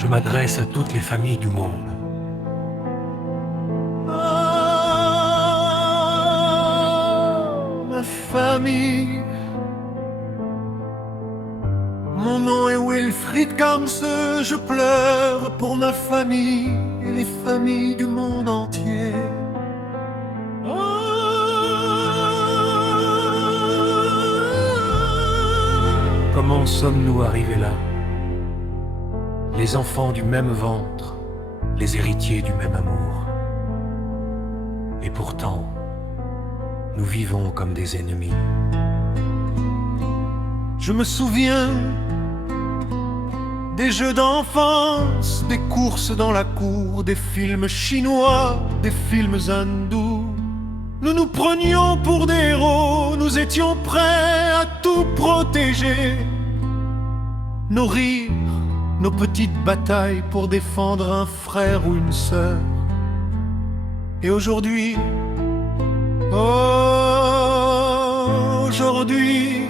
Je m'adresse à toutes les familles du monde. Ah, ma famille. Mon nom est Wilfried Kamse, je pleure pour ma famille et les familles du monde entier. Comment sommes-nous arrivés là? Les enfants du même ventre, les héritiers du même amour. Et pourtant, nous vivons comme des ennemis. Je me souviens des jeux d'enfance, des courses dans la cour, des films chinois, des films hindous. Nous nous prenions pour des héros, nous étions prêts à tout protéger. Nos rires, nos petites batailles pour défendre un frère ou une sœur. Et aujourd'hui, oh, aujourd'hui,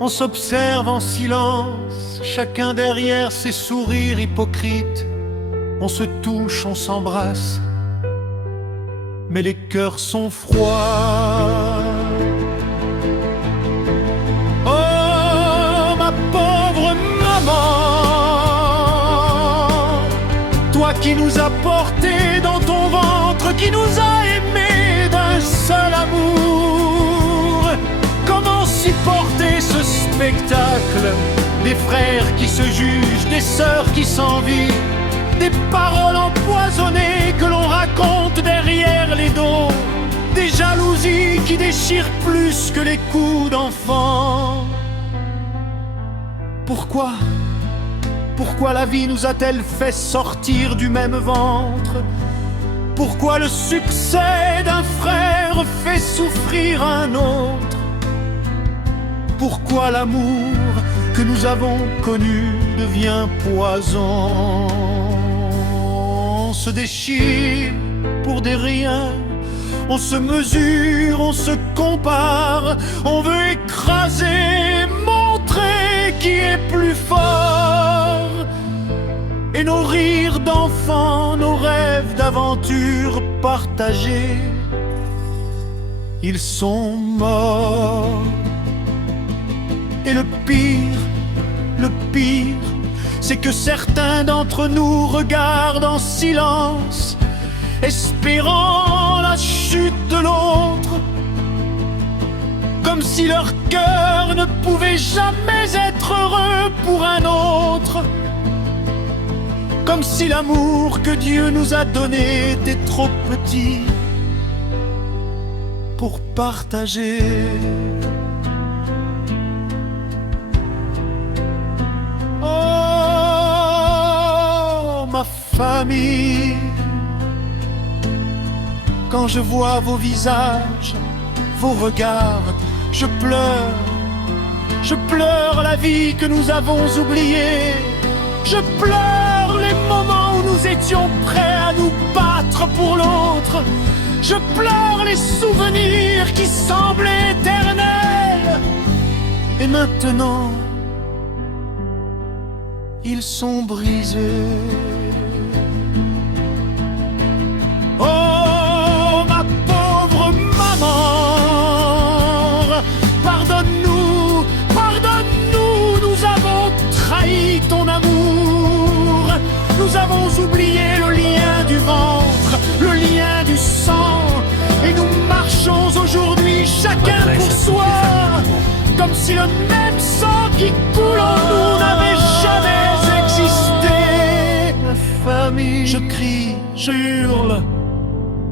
on s'observe en silence, chacun derrière ses sourires hypocrites. On se touche, on s'embrasse, mais les cœurs sont froids. Oh, ma pauvre maman, toi qui nous as portés dans ton ventre, qui nous a aimés d'un seul amour. Comment supporter ce spectacle? Des frères qui se jugent, des sœurs qui s'envient, des paroles empoisonnées que l'on raconte derrière les dos, des jalousies qui déchirent plus que les coups d'enfant. Pourquoi la vie nous a-t-elle fait sortir du même ventre? Pourquoi le succès d'un frère fait souffrir un autre? Pourquoi l'amour que nous avons connu devient poison? On se déchire pour des riens, on se mesure, on se compare, on veut écraser, montrer qui est plus fort. Et nos rires d'enfants, nos rêves d'aventure partagés, ils sont morts. Et le pire, c'est que certains d'entre nous regardent en silence, espérant la chute de l'autre, comme si leur cœur ne pouvait jamais être heureux pour un autre, comme si l'amour que Dieu nous a donné était trop petit pour partager. Oh, ma famille, quand je vois vos visages, vos regards, je pleure la vie que nous avons oubliée. Je pleure les moments où nous étions prêts à nous battre pour l'autre. Je pleure les souvenirs qui semblaient éternels. Et maintenant, ils sont brisés. Oh, ma pauvre maman, pardonne-nous, pardonne-nous, nous avons trahi ton amour. Nous avons oublié le lien du ventre, le lien du sang, et nous marchons aujourd'hui chacun pour soi, comme si le même sang qui coule en nous n'avait jamais existé. Ma famille, je crie, je hurle,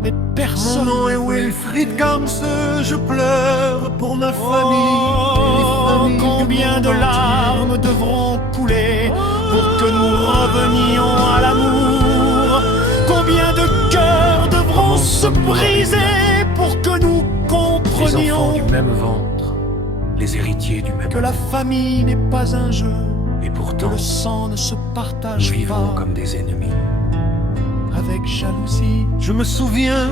mais personne. Mon nom est Wilfried Kamse, je pleure pour ma famille. Oh, combien de larmes devront couler pour que nous revenions à l'amour? Combien de cœurs devront se briser pour que nous Les enfants comprenions du même ventre, les héritiers du même que la famille n'est pas un jeu, Et que pourtant, le sang ne se nous partage vivons pas comme des ennemis. avec jalousie. Je me souviens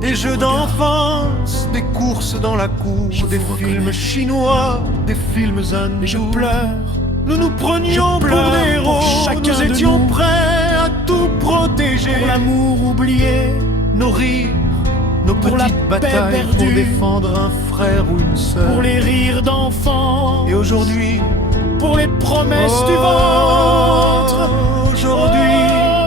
des jeux d'enfance, des courses dans la cour, Je des vous films reconnais. chinois, des films Et je hindous. pleure Nous nous prenions pour des héros, nous étions prêts à tout protéger. Pour l'amour oublié, nos rires, nos pour petites la paix batailles perdue, pour défendre un frère ou une sœur. pour les rires d'enfants, Et aujourd'hui, pour les promesses du ventre. aujourd'hui,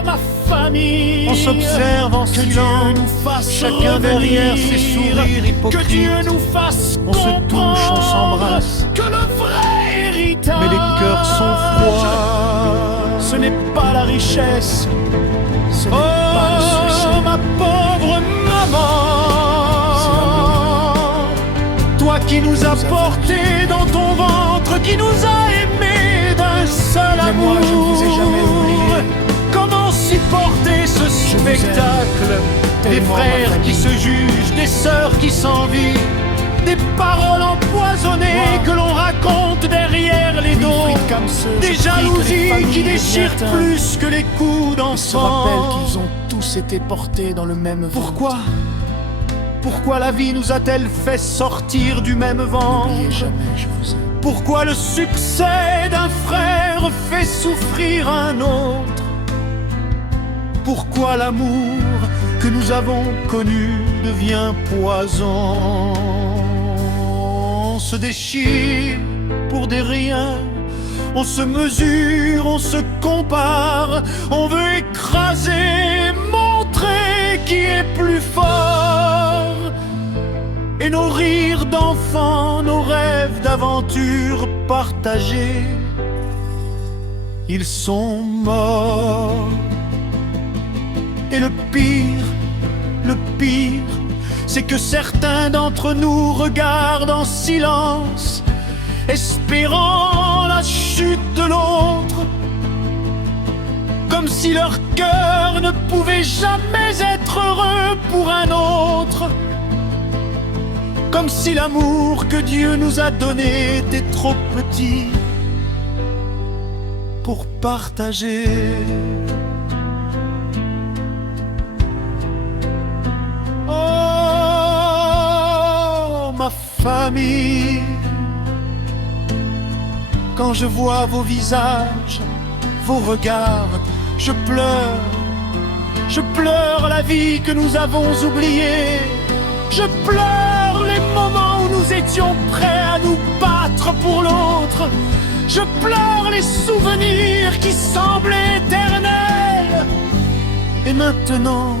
Oh, ma famille, on s'observe en que Dieu silence, nous fasse chacun revenir, derrière ses sourires hypocrites. que Dieu nous fasse On se touche, on s'embrasse, que le vrai héritage, mais les cœurs sont froids. ce n'est pas la richesse, ce n'est Oh, pas le succès, ma pauvre maman, toi qui nous as portés dans ton ventre, qui nous a aimés d'un seul Mais amour. moi, je ne vous ai jamais oublié. Comment supporter ce spectacle? Des tellement, ma frères famille. qui se jugent, des sœurs qui s'envient, des paroles empoisonnées Moi, que l'on raconte derrière les dos, Wilfried Kamse, des je prie que les jalousies familles qui des déchirent Vietnams plus que les coups se d'enfants. rappellent qu'ils ont tous été portés dans le même ventre. Pourquoi la vie nous a-t-elle fait sortir du même ventre? N'oubliez jamais, je vous aime. Pourquoi le succès d'un frère fait souffrir un autre? Pourquoi l'amour que nous avons connu devient poison? On se déchire pour des riens, on se mesure, on se compare, on veut écraser, montrer qui est plus fort. Et nos rires d'enfants, nos rêves d'aventure partagés, ils sont morts. Et le pire, c'est que certains d'entre nous regardent en silence, espérant la chute de l'autre, comme si leur cœur ne pouvait jamais être heureux pour un autre, comme si l'amour que Dieu nous a donné était trop petit pour partager. Oh, ma famille, quand je vois vos visages, vos regards, je pleure la vie que nous avons oubliée, je pleure les moments où nous étions prêts à nous battre pour l'autre, je pleure les souvenirs qui semblaient éternels, et maintenant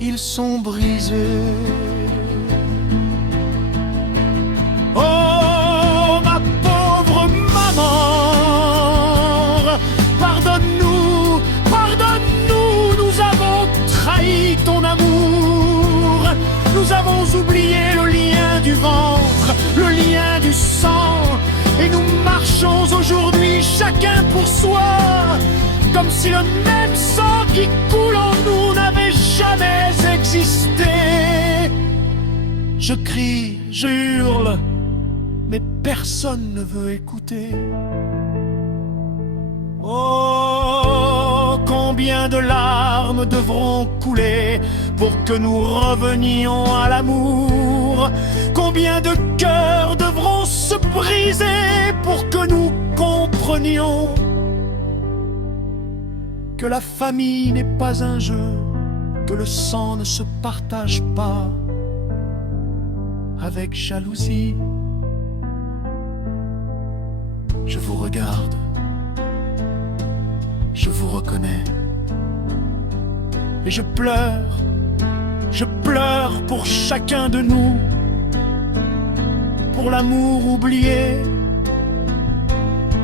ils sont brisés. Oh, ma pauvre maman, pardonne-nous, pardonne-nous, nous avons trahi ton amour, nous avons oublié le lien du ventre, le lien du sang, et nous marchons aujourd'hui chacun pour soi, comme si le même sang qui coule en nous n'avait jamais existé. Je crie, je hurle, mais personne ne veut écouter. Oh, combien de larmes devront couler pour que nous revenions à l'amour? Combien de cœurs devront se briser pour que nous comprenions que la famille n'est pas un jeu, que le sang ne se partage pas avec jalousie? Je vous regarde, je vous reconnais, et je pleure pour chacun de nous, pour l'amour oublié,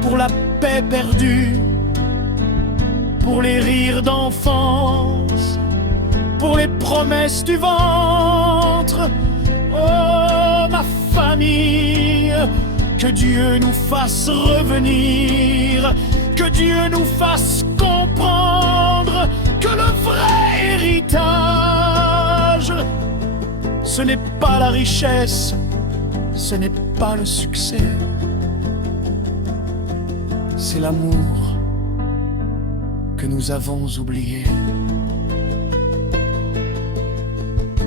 pour la paix perdue, pour les rires d'enfance, pour les promesses du ventre. Oh, ma famille, que Dieu nous fasse revenir, que Dieu nous fasse comprendre que le vrai héritage, ce n'est pas la richesse, ce n'est pas le succès, c'est l'amour que nous avons oublié.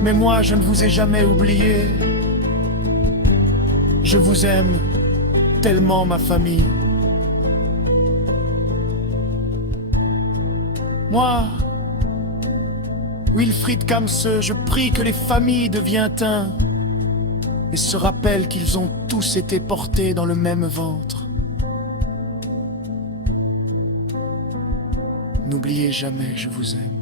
Mais moi, je ne vous ai jamais oublié. Je vous aime tellement ma famille. Moi, Wilfried Kamse, je prie que les familles deviennent un et se rappellent qu'ils ont tous été portés dans le même ventre. N'oubliez jamais, je vous aime.